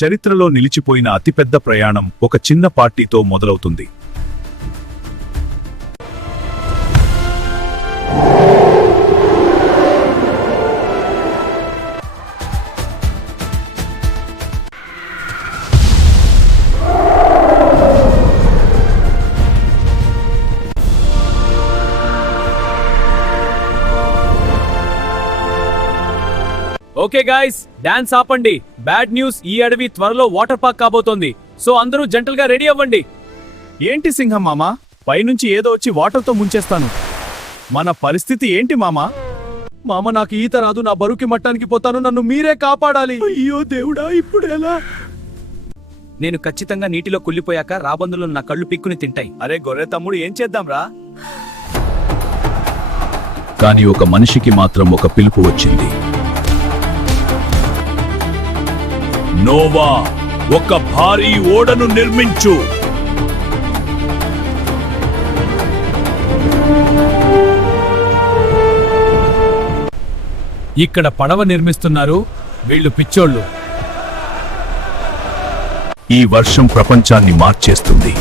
చరిత్రలో నిలిచిపోయిన అతిపెద్ద ప్రయాణం ఒక చిన్న పార్టీతో మొదలవుతుంది. ఓకే గాయ్స్, డాన్స్ ఆపండి. బ్యాడ్ న్యూస్, ఈ అడవి త్వరలో వాటర్ పార్క్ కాబోతోంది. సో అందరూ జంటలుగా రెడీ అవ్వండి. ఏంటి సింహం మామా, పైనుంచి ఏదో వచ్చి వాటర్తో ముంచేస్తాను. మన పరిస్థితి ఏంటి మామా? మామ, నాకు ఈత రాదు, నా బరువుకి మట్టానికి పోతాను, నన్ను మీరే కాపాడాలి. అయ్యో దేవుడా, ఇప్పుడు ఎలా? నేను ఖచ్చితంగా నీటిలో కుళ్ళిపోయాక రాబందులు నా కళ్ళు పిక్కుని తింటాయి. అరే గొర్రె తమ్ముడు, ఏం చేద్దాంరా? కానీ ఒక మనిషికి మాత్రం ఒక పిలుపు వచ్చింది. నోవా, ఒక భారీ ఓడను నిర్మించు. ఇక్కడ పడవ నిర్మిస్తున్నారు వీళ్ళు పిచ్చోళ్ళు. ఈ వర్షం ప్రపంచాన్ని మార్చేస్తుంది.